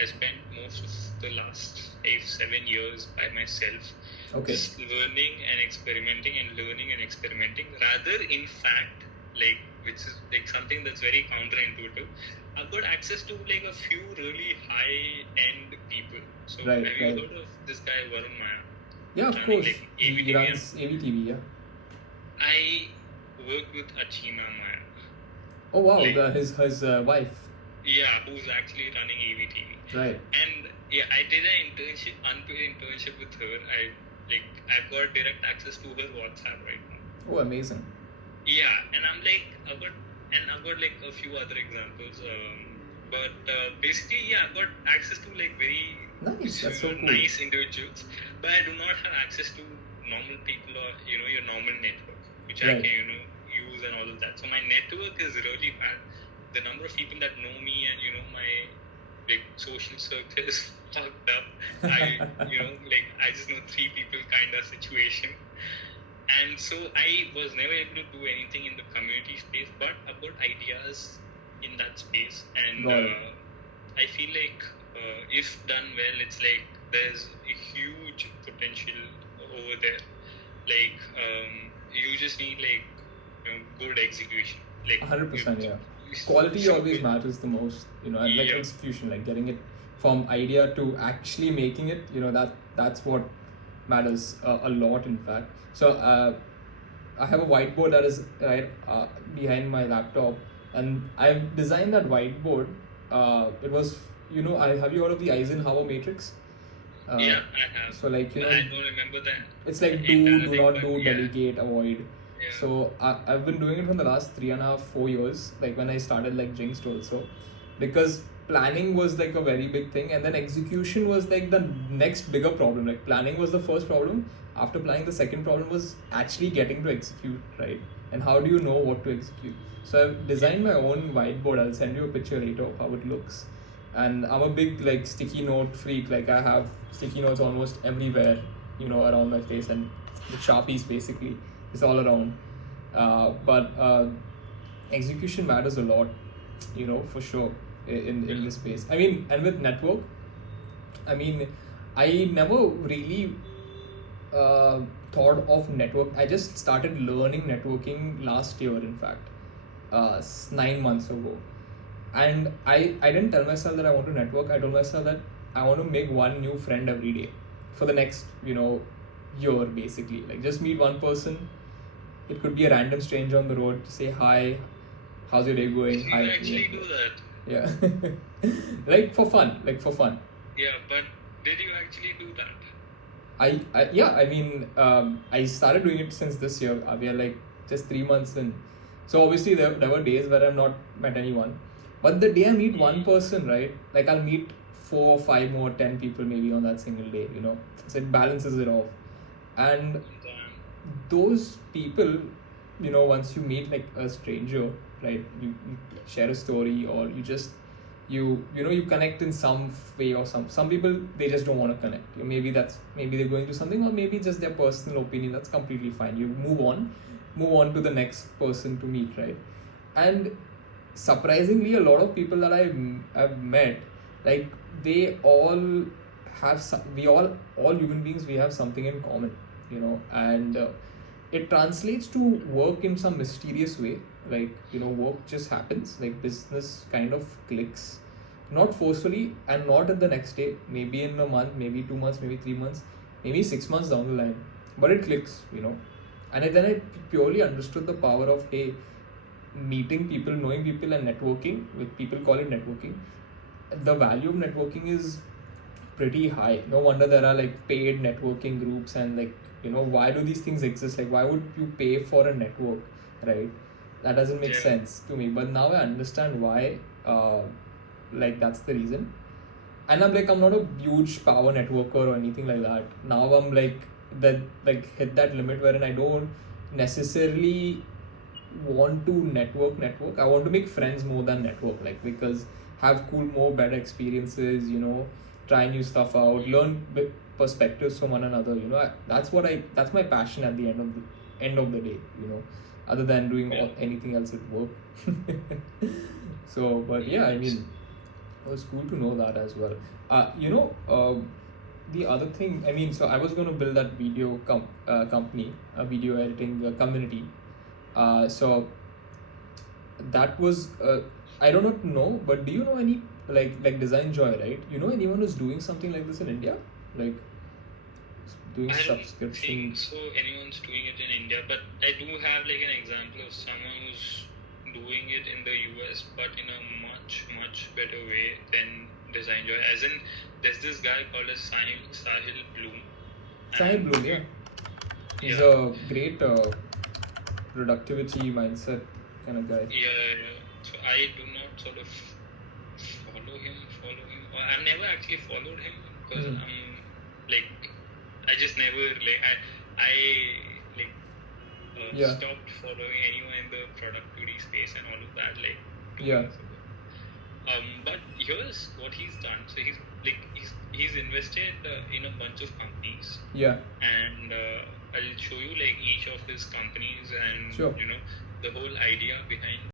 I spent most of the last 5-7 years by myself, just learning and experimenting rather, in fact, like, which is like something that's very counterintuitive. I've got access to like a few really high-end people. So have you heard of this guy Varun Maya? Yeah, of course. He runs AVTV, yeah. I worked with Achina Maya. Oh wow, his wife. Yeah, who's actually running AVTV. Right. And yeah, I did an unpaid internship with her. I've got direct access to her WhatsApp right now. Oh, amazing. Yeah, and I've got like a few other examples. But basically, yeah, I've got access to like very nice. That's so cool. Nice individuals, but I do not have access to normal people or your normal network, which I can use and all of that. So my network is really bad. The number of people that know me and my like social circle is fucked up. I just know 3 people kind of situation. And so I was never able to do anything in the community space, but I've got ideas in that space, and I feel like if done well, it's like there's a huge potential over there. Like you just need like good execution. Like 100%, yeah. Quality always matters the most, like execution, like getting it from idea to actually making it. That's what matters a lot, in fact. So I have a whiteboard that is right behind my laptop, and I've designed that whiteboard. It was, have you heard of the Eisenhower matrix? Yeah, I have. So like, I don't remember that. It's like do not do, delegate, avoid. Yeah. So I've been doing it for the last 3.5-4 years, like when I started like Jinxed also, because planning was like a very big thing, and then execution was like the next bigger problem. Like planning was the first problem. After planning, the second problem was actually getting to execute, right? And how do you know what to execute? So I've designed my own whiteboard. I'll send you a picture later of how it looks. And I'm a big like sticky note freak. Like I have sticky notes almost everywhere, around my face, and the Sharpies basically. It's all around. But execution matters a lot, for sure, in this space. I mean, and with network, I never really thought of network. I just started learning networking last year, in fact, 9 months ago. And I didn't tell myself that I want to network. I told myself that I want to make one new friend every day for the next, year, basically. Like just meet one person. It could be a random stranger on the road. Say hi, how's your day going? Did you actually do that? Yeah. like for fun. Yeah, but did you actually do that? I started doing it since this year. We are like just 3 months in. So obviously there were days where I've not met anyone. But the day I meet one person, right? Like I'll meet 4, 5 more, 10 people maybe on that single day, So it balances it off. And those people, once you meet like a stranger, right? You share a story, or you just you connect in some way, or some people, they just don't want to connect. Maybe they're going through something, or maybe just their personal opinion. That's completely fine. You move on to the next person to meet, right? And surprisingly, a lot of people that I've met, like they all have all human beings, we have something in common, and it translates to work in some mysterious way. Like work just happens, like business kind of clicks, not forcefully, and not at the next day, maybe in a month, maybe 2 months, maybe 3 months, maybe 6 months down the line, but it clicks, and then I purely understood the power of, hey, meeting people, knowing people, and networking. With people call it networking. The value of networking is pretty high. No wonder there are like paid networking groups, and like why do these things exist? Like why would you pay for a network, right? That doesn't make sense to me. But now I understand why. Like that's the reason. And I'm not a huge power networker or anything like that. Now I'm like hit that limit wherein I don't necessarily want to network. I want to make friends more than network, like, because have cool, more better experiences, try new stuff out, learn perspectives from one another. That's my passion at the end of the day, other than doing anything else at work. So, but yeah, I mean, It was cool to know that as well. The other thing, I mean, so I was going to build that video company, a video editing community. So that was, I do not know, but do you know any, like Design Joy, right? You know anyone who's doing something like this in India? Like doing I don't subscription. think so anyone's doing it in India, but I do have like an example of someone who's doing it in the US, but in a much, much better way than Design Joy. As in, there's this guy called as Sahil Bloom. Sahil Bloom, yeah. He's a great productivity mindset kind of guy. Yeah. So I do not sort of follow him. I've never actually followed him because I'm like, I just never like I like stopped following anyone in the productivity space and all of that like 2 years ago. But here's what he's done. So he's invested in a bunch of companies. Yeah. And I'll show you like each of his companies and sure. the whole idea behind